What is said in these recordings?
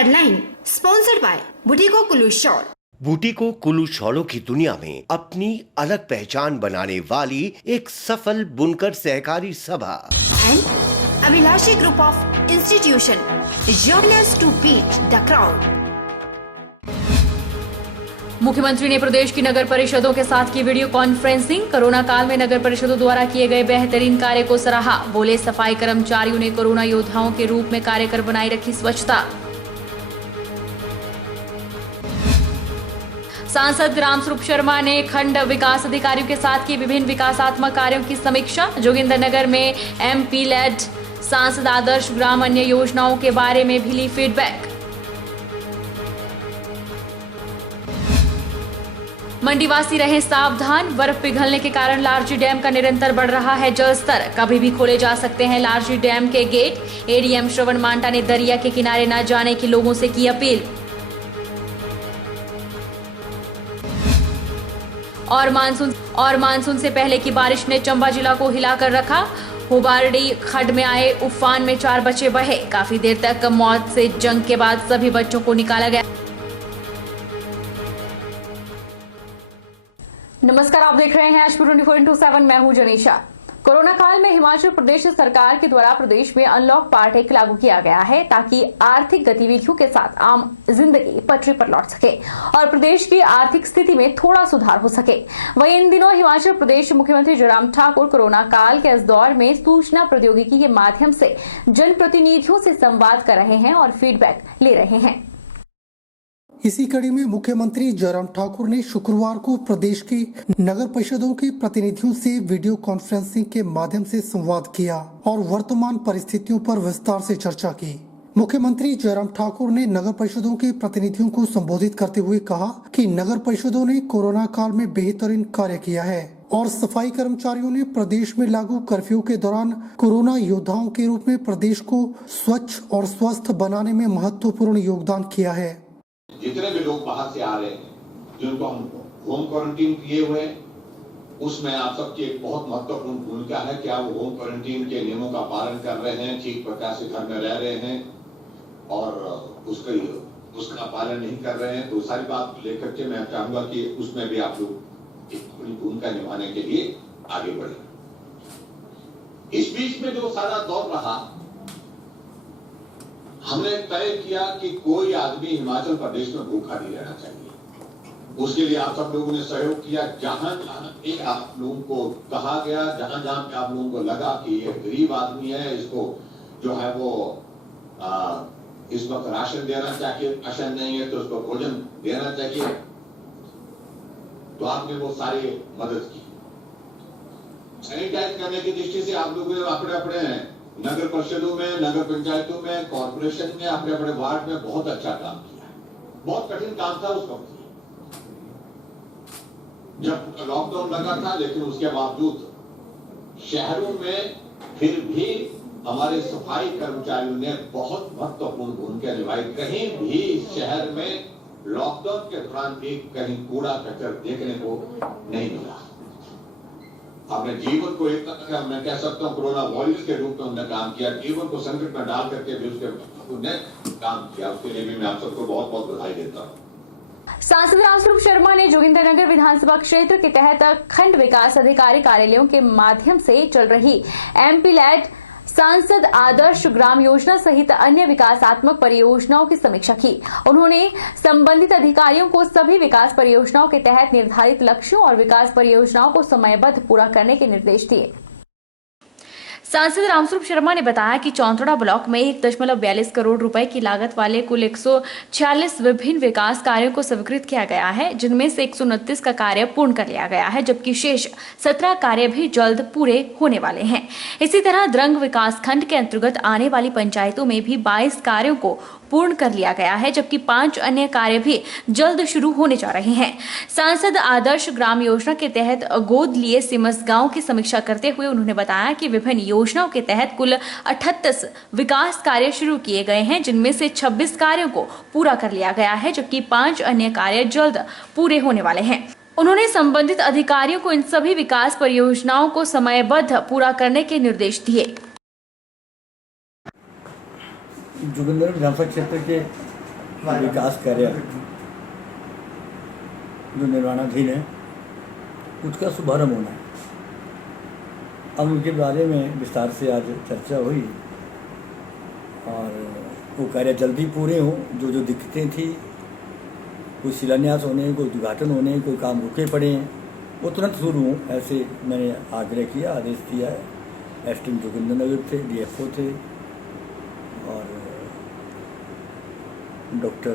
Headline sponsored by Bhuttico Kullu shawl. Bhuttico Kullu शॉलों की दुनिया में अपनी अलग पहचान बनाने वाली एक सफल बुनकर सहकारी सभा and Abhilashi group of institution join us to beat the crowd। मुख्यमंत्री ने प्रदेश की नगर परिषदों के साथ की वीडियो कॉन्फ्रेंसिंग। कोरोना काल में नगर परिषदों द्वारा किए गए बेहतरीन कार्य को सराहा। बोले, सफाई कर्मचारियों ने कोरोना योद्धाओं के रूप में कार्य कर बनाई रखी स्वच्छता। सांसद रामस्वरूप शर्मा ने खंड विकास अधिकारियों के साथ की विभिन्न विकासात्मक कार्यों की समीक्षा। जोगिंदरनगर में MP लेड सांसद आदर्श ग्राम अन्य योजनाओं के बारे में भी ली फीडबैक। मंडीवासी रहे सावधान। बर्फ पिघलने के कारण लारजी डैम का निरंतर बढ़ रहा है जलस्तर। कभी भी खोले जा सकते हैं लारजी डैम के गेट। ADM श्रवण मांटा ने दरिया के किनारे न जाने की लोगों से की अपील। और मानसून से पहले की बारिश ने चंबा जिला को हिलाकर रखा। होबारडी खड्ड में आए उफान में 4 बच्चे बहे। काफी देर तक मौत से जंग के बाद सभी बच्चों को निकाला गया। नमस्कार, आप देख रहे हैं एचपी 24/7। मैं हूं जनीशा। कोरोना काल में हिमाचल प्रदेश सरकार के द्वारा प्रदेश में अनलॉक पार्ट 1 लागू किया गया है ताकि आर्थिक गतिविधियों के साथ आम जिंदगी पटरी पर लौट सके और प्रदेश की आर्थिक स्थिति में थोड़ा सुधार हो सके। वहीं इन दिनों हिमाचल प्रदेश मुख्यमंत्री जयराम ठाकुर कोरोना काल के इस दौर में सूचना प्रौद्योगिकी के माध्यम से जनप्रतिनिधियों से संवाद कर रहे हैं और फीडबैक ले रहे हैं। इसी कड़ी में मुख्यमंत्री जयराम ठाकुर ने शुक्रवार को प्रदेश की नगर परिषदों के प्रतिनिधियों से वीडियो कॉन्फ्रेंसिंग के माध्यम से संवाद किया और वर्तमान परिस्थितियों पर विस्तार से चर्चा की। मुख्यमंत्री जयराम ठाकुर ने नगर परिषदों के प्रतिनिधियों को संबोधित करते हुए कहा कि नगर परिषदों ने कोरोना काल में बेहतरीन कार्य किया है और सफाई कर्मचारियों ने प्रदेश में लागू कर्फ्यू के दौरान कोरोना योद्धाओं के रूप में प्रदेश को स्वच्छ और स्वस्थ बनाने में महत्वपूर्ण योगदान किया है। जितने भी लोग बाहर से आ रहे हैं, जिनको हम होम क्वारंटीन किए हुए, उसमें आप सबकी एक बहुत महत्वपूर्ण भूमिका है कि आप होम क्वारंटीन के नियमों का पालन कर रहे हैं, ठीक प्रकार से घर में रह रहे हैं और उसका पालन नहीं कर रहे हैं। तो सारी बात लेकर के मैं चाहूंगा कि उसमें भी आप लोग अपनी भूमिका निभाने के लिए आगे बढ़े। इस बीच में जो सारा दौर रहा, हमने तय किया कि कोई आदमी हिमाचल प्रदेश में भूखा नहीं रहना चाहिए। उसके लिए आप सब लोगों ने सहयोग किया। जहां जहां आप लोगों को कहा गया, जहां जहां पे आप लोगों को लगा कि ये गरीब आदमी है, इसको जो है वो इस वक्त राशन देना चाहिए, राशन नहीं है तो उसको भोजन देना चाहिए, तो आपने वो सारी मदद की। सैनिटाइज करने की दृष्टि से आप लोगों ने अपने अपने नगर परिषदों में, नगर पंचायतों में, कॉर्पोरेशन में, अपने अपने वार्ड में बहुत अच्छा काम किया है। बहुत कठिन काम था उस वक्त जब लॉकडाउन लगा था, लेकिन उसके बावजूद शहरों में फिर भी हमारे सफाई कर्मचारियों ने बहुत महत्वपूर्ण भूमिका निभाई। कहीं भी शहर में लॉकडाउन के दौरान भी कहीं कूड़ा कचरा देखने को नहीं मिला। अपने जीवन को एक तरह का मैं कह सकता हूँ कोरोना वॉरियर्स के रूप में उन्होंने काम किया। जीवन को संकट में डाल करके भी उसने काम किया। उसके लिए भी मैं आप सबको बहुत बहुत बधाई देता हूँ। सांसद रामस्वरूप शर्मा ने जोगिंदरनगर विधानसभा क्षेत्र के तहत खंड विकास अधिकारी कार्यालयों के माध्यम से चल रही MP लेड सांसद आदर्श ग्राम योजना सहित अन्य विकासात्मक परियोजनाओं की समीक्षा की। उन्होंने संबंधित अधिकारियों को सभी विकास परियोजनाओं के तहत निर्धारित लक्ष्यों और विकास परियोजनाओं को समयबद्ध पूरा करने के निर्देश दिए। सांसद रामस्वरूप शर्मा ने बताया कि चौंतड़ा ब्लॉक में 1.42 करोड़ रुपए की लागत वाले कुल 146 विभिन्न विकास कार्यों को स्वीकृत किया गया है, जिनमें से 129 का कार्य पूर्ण कर लिया गया है, जबकि शेष 17 कार्य भी जल्द पूरे होने वाले हैं। इसी तरह द्रंग विकास खंड के अंतर्गत आने वाली पंचायतों में भी 22 कार्यों को पूर्ण कर लिया गया है, जबकि 5 अन्य कार्य भी जल्द शुरू होने जा रहे हैं। सांसद आदर्श ग्राम योजना के तहत गोद लिए सिमस गांव की समीक्षा करते हुए उन्होंने बताया कि विभिन्न योजनाओं के तहत कुल 38 विकास कार्य शुरू किए गए हैं, जिनमें से 26 कार्यों को पूरा कर लिया गया है, जबकि 5 अन्य कार्य जल्द पूरे होने वाले हैं। उन्होंने संबंधित अधिकारियों को इन सभी विकास परियोजनाओं को समयबद्ध पूरा करने के निर्देश दिए। जोगिंदर विधानसभा क्षेत्र के विकास कार्य जो निर्माणाधीन है उसका शुभारंभ होना है। अब उनके बारे में विस्तार से आज चर्चा हुई और वो कार्य जल्दी पूरे हों। जो जो दिक्कतें थी, कोई शिलान्यास होने, कोई उद्घाटन होने, कोई काम रुके पड़े हैं, वो तुरंत शुरू हों, ऐसे मैंने आग्रह किया, आदेश दिया है। एसडीएम जोगिंद्रनगर थे, डीएफओ थे और डॉक्टर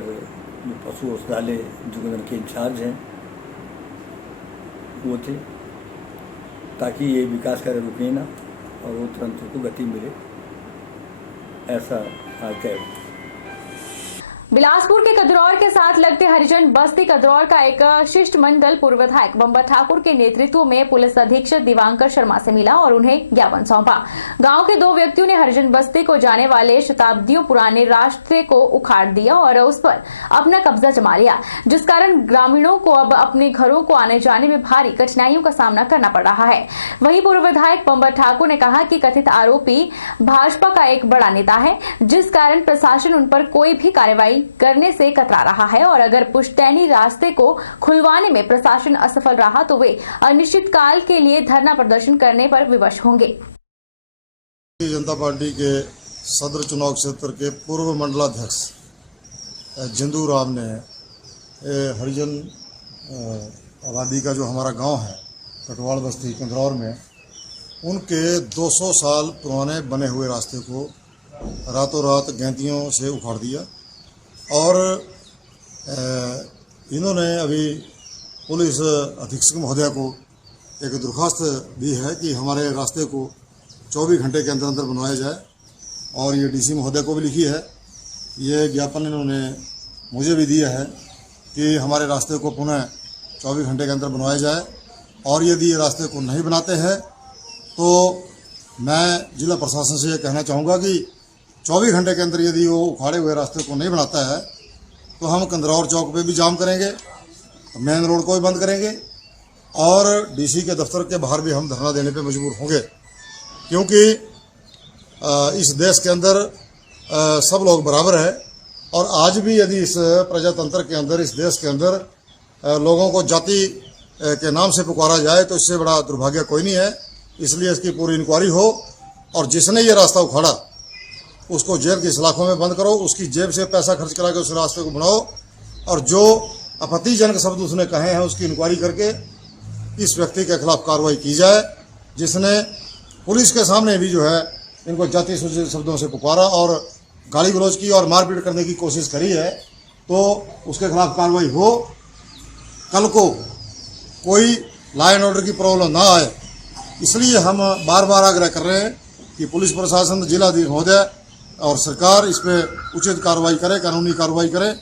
जो पशु औषधालय जोगिंद्र के इंचार्ज हैं वो थे, ताकि ये विकास कार्य रुके ना और वो तुरंत को गति मिले, ऐसा आज तय हुआ। बिलासपुर के कदरौर के साथ लगते हरिजन बस्ती कदरौर का एक शिष्टमंडल पूर्व विधायक बंबर ठाकुर के नेतृत्व में पुलिस अधीक्षक दिवांकर शर्मा से मिला और उन्हें ज्ञापन सौंपा। गांव के 2 व्यक्तियों ने हरिजन बस्ती को जाने वाले शताब्दियों पुराने रास्ते को उखाड़ दिया और उस पर अपना कब्जा जमा लिया, जिस कारण ग्रामीणों को अब अपने घरों को आने जाने में भारी कठिनाइयों का सामना करना पड़ रहा है। वहीं पूर्व विधायक बंबर ठाकुर ने कहा कि कथित आरोपी भाजपा का एक बड़ा नेता है, जिस कारण प्रशासन उन पर कोई भी कार्रवाई करने से कतरा रहा है और अगर पुश्तैनी रास्ते को खुलवाने में प्रशासन असफल रहा तो वे अनिश्चित काल के लिए धरना प्रदर्शन करने पर विवश होंगे। भारतीय जनता पार्टी के सदर चुनाव क्षेत्र के पूर्व मंडलाध्यक्ष जिंदू राम ने हरिजन आबादी का जो हमारा गांव है कटवाड़ बस्ती कंदरौर में, उनके 200 साल पुराने बने हुए रास्ते को रातों रात गैंतियों से उखाड़ दिया और इन्होंने अभी पुलिस अधीक्षक महोदय को एक दरख्वास्त दी है कि हमारे रास्ते को 24 घंटे के अंदर अंदर बनवाया जाए और ये डीसी महोदय को भी लिखी है। ये ज्ञापन इन्होंने मुझे भी दिया है कि हमारे रास्ते को पुनः 24 घंटे के अंदर बनवाया जाए और यदि ये रास्ते को नहीं बनाते हैं तो मैं जिला प्रशासन से ये कहना चाहूँगा कि 24 घंटे के अंदर यदि वो उखाड़े हुए रास्ते को नहीं बनाता है तो हम कंदरौर चौक पे भी जाम करेंगे, मेन रोड को भी बंद करेंगे और डीसी के दफ्तर के बाहर भी हम धरना देने पे मजबूर होंगे, क्योंकि इस देश के अंदर सब लोग बराबर है और आज भी यदि इस प्रजातंत्र के अंदर, इस देश के अंदर लोगों को जाति के नाम से पुकारा जाए तो इससे बड़ा दुर्भाग्य कोई नहीं है। इसलिए इसकी पूरी इंक्वायरी हो और जिसने ये रास्ता उखाड़ा उसको जेल की सलाखों में बंद करो, उसकी जेब से पैसा खर्च करा के उस रास्ते को बनाओ और जो आपत्तिजनक शब्द उसने कहे हैं उसकी इंक्वायरी करके इस व्यक्ति के खिलाफ कार्रवाई की जाए, जिसने पुलिस के सामने भी जो है इनको जाति सूचित शब्दों से पुकारा और गाली गलौज की और मारपीट करने की कोशिश करी है, तो उसके खिलाफ कार्रवाई हो। कल को कोई लॉ एंड ऑर्डर की प्रॉब्लम ना आए, इसलिए हम बार बार आग्रह कर रहे हैं कि पुलिस प्रशासन, जिलाधीश महोदय और सरकार इस पे उचित कार्रवाई करे, कानूनी कार्रवाई करे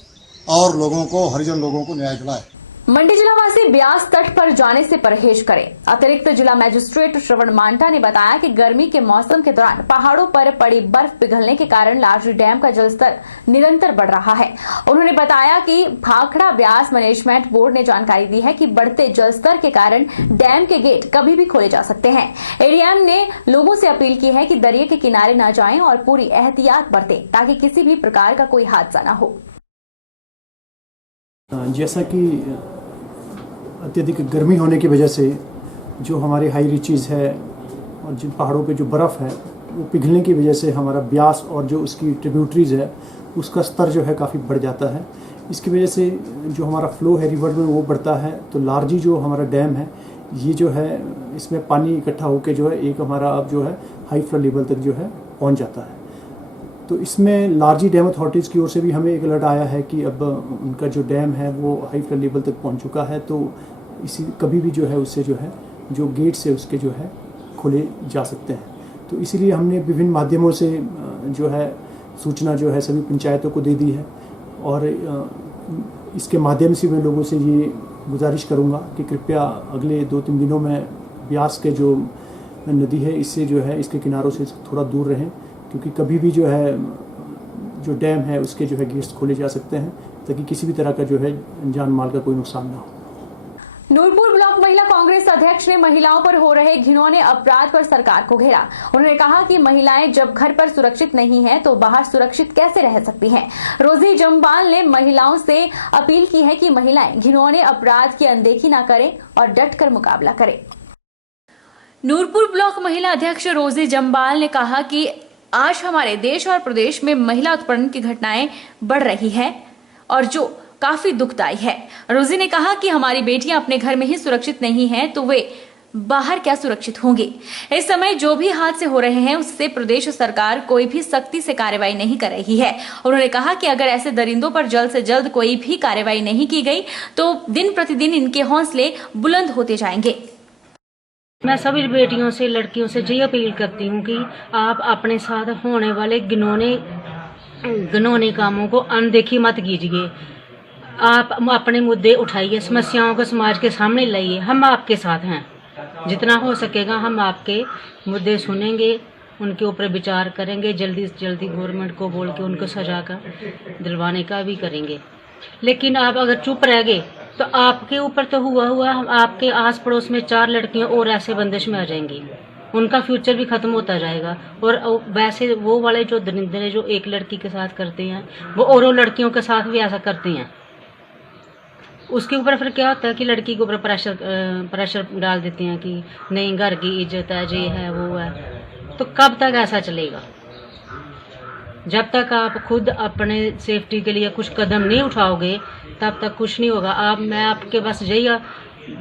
और लोगों को, हरिजन लोगों को न्याय दिलाए। मंडी जिलावासी ब्यास तट पर जाने से परहेज करें। अतिरिक्त जिला मजिस्ट्रेट श्रवण मांटा ने बताया कि गर्मी के मौसम के दौरान पहाड़ों पर पड़ी बर्फ पिघलने के कारण लार्जी डैम का जलस्तर निरंतर बढ़ रहा है। उन्होंने बताया कि भाखड़ा ब्यास मैनेजमेंट बोर्ड ने जानकारी दी है कि बढ़ते जलस्तर के कारण डैम के गेट कभी भी खोले जा सकते हैं। एडीएम ने लोगों से अपील की है कि दरिया के किनारे न जाएं और पूरी एहतियात बरतें ताकि किसी भी प्रकार का कोई हादसा न हो। जैसा कि अत्यधिक गर्मी होने की वजह से जो हमारे हाई रीचेस है और जिन पहाड़ों पे जो बर्फ़ है वो पिघलने की वजह से हमारा ब्यास और जो उसकी ट्रिब्यूटरीज़ है उसका स्तर जो है काफ़ी बढ़ जाता है। इसकी वजह से जो हमारा फ्लो है रिवर में वो बढ़ता है, तो लार्जी जो हमारा डैम है ये जो है इसमें पानी इकट्ठा होकर जो है एक हमारा अब जो है हाई फ्लो लेवल तक जो है पहुँच जाता है। तो इसमें लार्जी डैम अथॉरिटीज़ की ओर से भी हमें एक अलर्ट आया है कि अब उनका जो डैम है वो हाई फ्लो लेवल तक पहुंच चुका है, तो इसी कभी भी जो है उससे जो है जो गेट से उसके जो है खोले जा सकते हैं। तो इसीलिए हमने विभिन्न माध्यमों से जो है सूचना जो है सभी पंचायतों को दे दी है और इसके माध्यम से मैं लोगों से ये गुजारिश करूँगा कि कृपया अगले 2-3 दिनों में ब्यास के जो नदी है इससे जो है इसके किनारों से थोड़ा दूर रहें, क्योंकि कभी भी जो है जो डैम है उसके जो है गेट्स खोले जा सकते हैं ताकि किसी भी तरह का जो है जान माल का कोई नुकसान ना हो। नूरपुर ब्लॉक महिला कांग्रेस अध्यक्ष ने महिलाओं पर हो रहे घिनौने अपराध पर सरकार को घेरा। उन्होंने कहा कि महिलाएं जब घर पर सुरक्षित नहीं हैं तो बाहर सुरक्षित कैसे रह सकती हैं। रोजी जम्बाल ने महिलाओं से अपील की है कि महिलाएं घिनौने अपराध की अनदेखी न करें और डटकर मुकाबला करें। नूरपुर ब्लॉक महिला अध्यक्ष रोजी जम्बाल ने कहा कि आज हमारे देश और प्रदेश में महिला उत्पीड़न की घटनाएं बढ़ रही हैं और जो काफी दुखदायी है। रोजी ने कहा कि हमारी बेटियां अपने घर में ही सुरक्षित नहीं हैं तो वे बाहर क्या सुरक्षित होंगी। इस समय जो भी हादसे हो रहे हैं उससे प्रदेश सरकार कोई भी सख्ती से कार्रवाई नहीं कर रही है। उन्होंने कहा कि अगर ऐसे दरिंदों पर जल्द से जल्द कोई भी कार्रवाई नहीं की गई तो दिन प्रतिदिन इनके हौसले बुलंद होते जाएंगे। मैं सभी बेटियों से, लड़कियों से यही अपील करती हूँ कि आप अपने साथ होने वाले घिनौने कामों को अनदेखी मत कीजिए। आप अपने मुद्दे उठाइए, समस्याओं को समाज के सामने लाइए। हम आपके साथ हैं, जितना हो सकेगा हम आपके मुद्दे सुनेंगे, उनके ऊपर विचार करेंगे, जल्दी से जल्दी गवर्नमेंट को बोल के उनको सजा का दिलवाने का भी करेंगे। लेकिन आप अगर चुप रह गए तो आपके ऊपर तो हुआ आपके आस पड़ोस में 4 लड़कियां और ऐसे बंदिश में आ जाएंगी, उनका फ्यूचर भी खत्म होता जाएगा। और वैसे वो वाले जो दरिंदे जो एक लड़की के साथ करते हैं वो औरों लड़कियों के साथ भी ऐसा करते हैं। उसके ऊपर फिर क्या होता है कि लड़की के ऊपर प्रेशर डाल देते हैं कि नहीं घर की इज्जत है, ये है वो है। तो कब तक ऐसा चलेगा? जब तक आप खुद अपने सेफ्टी के लिए कुछ कदम नहीं उठाओगे तब तक कुछ नहीं होगा। मैं आपके बस यही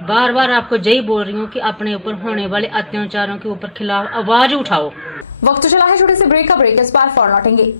बार बार आपको यही बोल रही हूँ कि अपने ऊपर होने वाले अत्याचारों के ऊपर खिलाफ आवाज उठाओ। वक्त चला है छोटे से ब्रेक का। ब्रेक इस बार फॉर लौटेंगे।